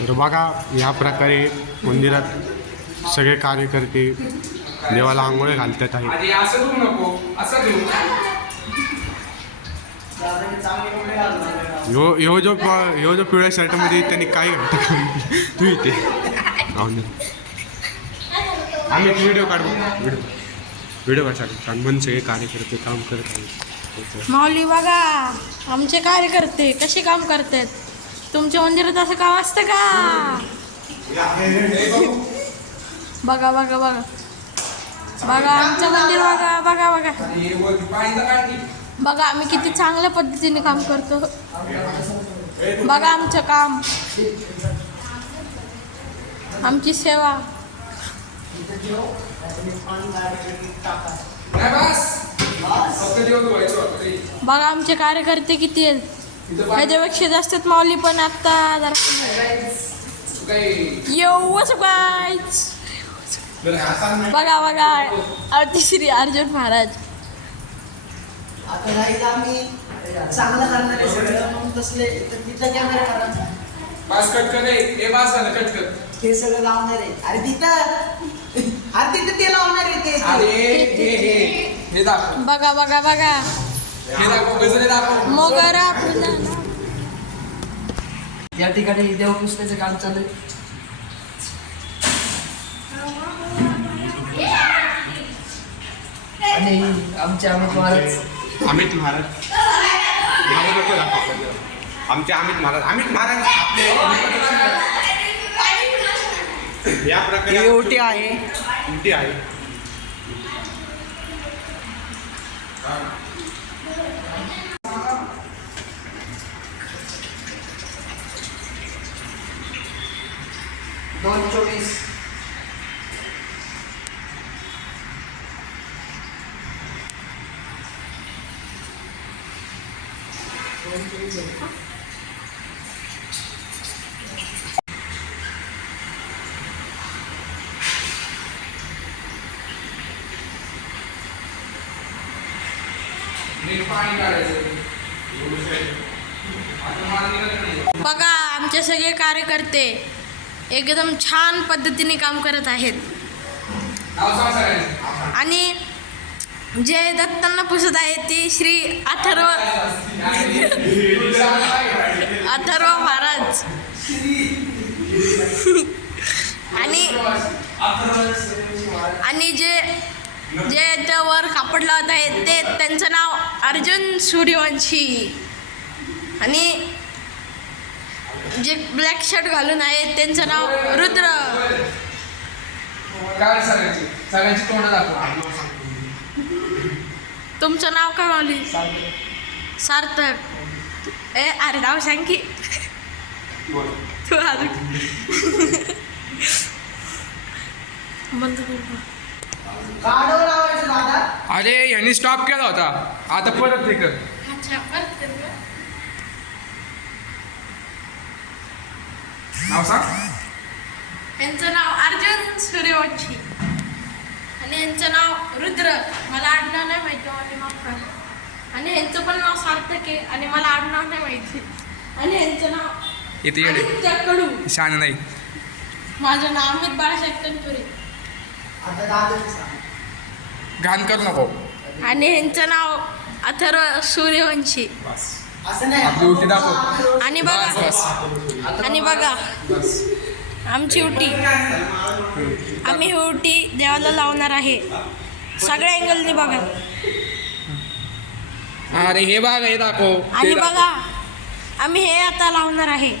तर बघा या प्रकारे मंदिरात सगळे कार्यकर्ते देवाला आंघोळ घालतात आहे. आधी असं करू नको, असं करू. ह्यो जो पिवळ्या शर्टमध्ये त्यांनी काय घालतं तू इथे आम्ही व्हिडिओ काढू. व्हिडिओ कसा सांग पण सगळे कार्यकर्ते काम करत आहे. माऊली बघा आमचे कार्यकर्ते कसे काम करतात. तुमच्या मंदिरात असं काम असतं का? बघा बघा बघा बघा आमचं मंदिर बघा बघा बघा बघा आम्ही किती चांगल्या पद्धतीने काम करतो. बघा आमचं काम, आमची सेवा. बघा आमचे कार्यकर्ते किती आहेत. ह्याच्यापेक्षा जास्त आहेत माऊली, पण आता जरा येऊच गाईच. बघा बघा आरती श्री अर्जुन महाराज. आता जायचं आम्ही चांगलं करणार आहे सगळं, मग तसले तिथं कॅमेरा करा. बास कट कर रे, हे बास झालं कट कर. ते सगळं लावणार आहे. अरे तिथं ते लावणार आहे ते. अरे हे दाखव, बघा बघा बघा हे दाखव, गजरे दाखव. मोगरा या ठिकाणी देवपुसण्याचं काम चालू आहे. आणि आमचे अमित महाराज आमचे अमित महाराज या प्रकारे ओटी आहे. उलटी आहे. दोन 24 पाणी काढायचं. बघा आमचे सगळे कार्यकर्ते एकदम छान पद्धतीने काम करत आहेत. नाव सांग सगळ्यांचं. आणि जे दत्तांना पुसत आहे ते श्री अथर्व महाराज. आणि जे त्यावर कापड लावत आहेत ते त्यांचं नाव अर्जुन सूर्यवंशी. आणि जे ब्लॅक शर्ट घालून आहेत त्यांचं नाव रुद्र. काय सगळ्यांची तोंड दाखव. तुमचं नाव काय माऊली? सार्थक. अरे नाव सांग की तू. बंद कर. गाडो लावायचं दादा. अरे यांनी स्टॉप केला होता, आता परत हे कर. नाव सांग. यांचं नाव अर्जुन सूर्यवंशी आणि यांचं नाव रुद्र. मला आडनाव नाही माहिती, मला माफ करा. आणि यांचं पण नाव सार्थक आहे आणि मला आडनाव नाही माहिती. आणि यांचं नाव इथे येडे आदित्य कडू. शान नाही. माझं नाव अमित बाळासाहेब तनपुरे. आता दादाचं सांग. घाण करू नको. आणि यांचं नाव अथर्व सूर्यवंशी. असं नाही. आपली उलटी दाखव. आणि बघा आणि बघा आमची उटी. आम्ही ही उटी देवाला लावणार आहे. सगळ्या अँगलने बघा. अरे हे बघ, हे दाखव. आणि बघा आम्ही हे आता लावणार आहे.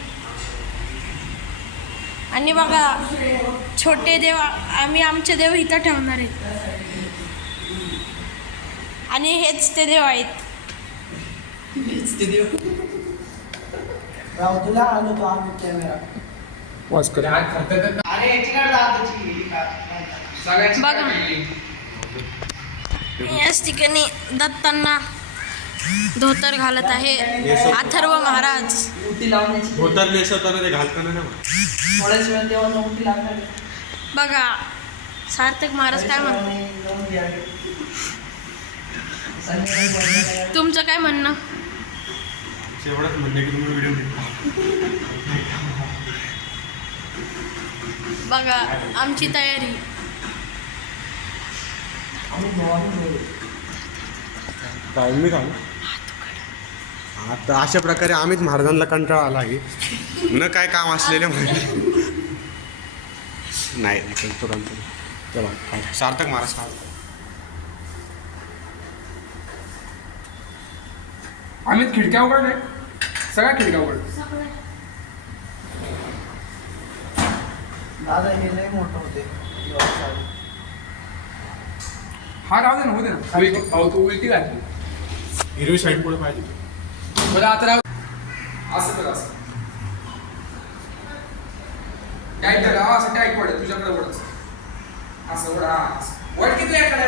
आणि बघा छोटे देव, आम्ही आमचे देव इथं ठेवणार आहेत. आणि हेच ते देव आहेत. राव तुला आलो तो आम्ही कॅमेरा. वाच कर. अरे याच्याकडे दादाची सगळ्यांची बघा. याच ठिकाणी दत्तांना धोतर घालत आहे अथर्व महाराज. उटी लावण्याची धोतर नेसवताना ते घालताना ना थोड्याच वेळ तेव्हा उटी लागणार. बघा सार्थक महाराज काय म्हणतात. तुमचं काय म्हणणं? शेवटच म्हणणे की तुम्ही व्हिडिओ बघा आमची तयारी. काय मी घालू आता अशा प्रकारे अमित महाराजांना कंटाळा आला आहे न काय काम असलेले म्हणजे नाही तुरंत चला काय सार्थक महाराज काय आम्ही खिडक्या उघडले सगळ्या खिडक्या उघडल्या. दादा हे लय मोठं होते हा राहू दे ना, होऊ दे ना. भाऊ तू उलटी घातली. हिरवी साईड पुढे पाहिजे बरं आता राहू असं कर असं टाईट कर. हा असं टाईट पडेल तुझ्याकडे वड असं वड. हा वड किती याकडे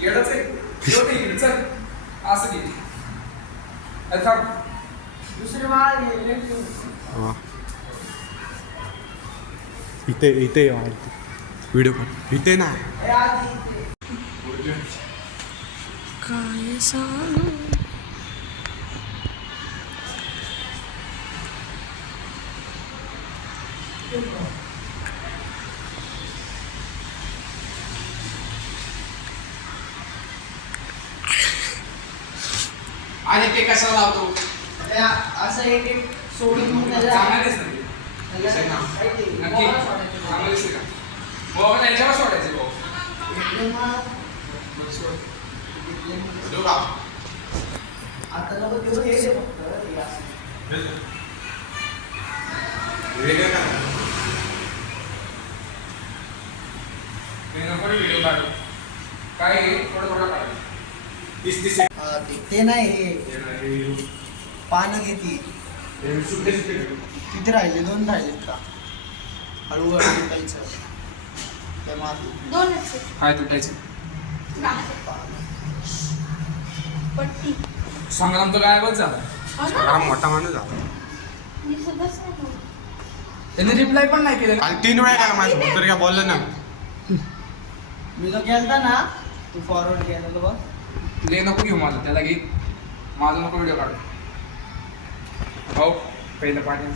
येडच आहे शेवटी इकडे चल असं घे. अरे थांब. दुसरी माळ घे हां इथे व्हिडिओ काढ इथे ना काय सांगू आणि ते कशाला लावतो असं एक एक सोडून मग त्याला- चांगला दिसत नाही. त्याला- नक्की चांगलं दिसते का हो त्यांच्यावर सोडायचं भाऊ. आता नको देऊ हे दे फक्त हे असं. ते नको व्हिडिओ काढू काय थोडं थोडं काढू. हा, ते नाही हे पानं घेती किती राहिले 2 राहिलेत का हळूहळू विकायचं ते माती 2च काय तुटायचं पट्टी. संग्राम तो गायबच झाला. हो ना? हा मोठा माणूस झाला दिसतच नाही तो. त्यांनी रिप्लाय पण नाही केलं. काल 3 वेळा काय माझ्या तरी काय बोललं ना मी जो केलता ना तू फॉरवर्ड केलेलं बघ ले नको घेऊ माझं त्याला घे माझा नको व्हिडिओ काढू. भाऊ पहिलं पाणी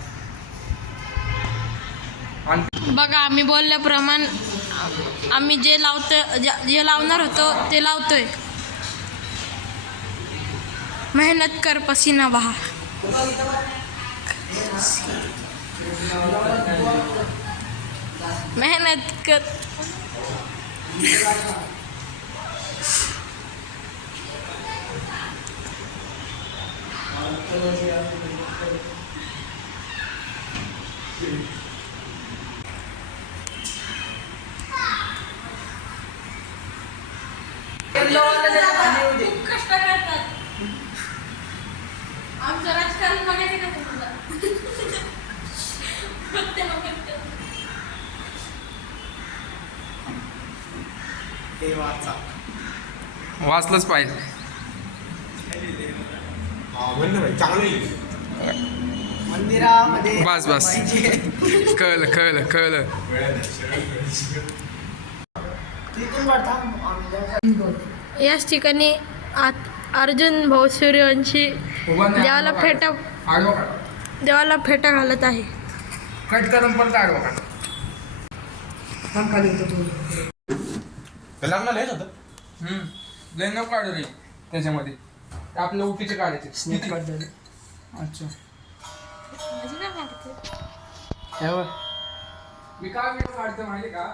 आणि बघा आम्ही बोलल्याप्रमाणे आम्ही जे लावणार होतो ते लावतोय. मेहनत कर पसीना बहा. मेहनत कर. खूप कष्ट करतात. आमचं राजकारण बघायचं का तुला? ते वाचा वाचलंच पाहिजे. म्हणलं भाई चांगलं आहे. मंदिरामध्ये बस बस पाहिजे. कळलं तिथून वर थांब आम्ही जाऊ. याच ठिकाणी अर्जुन भाऊ सूर्यवंशी देवाला फेटा घालत आहे. कट करून परत आडवा काढ. लग्नाला हेच होतं लय नको काढू रे त्याच्यामध्ये ते आपल्या उठीचे काढायचे. अच्छा मी काय व्हिडिओ काढतो माहिती का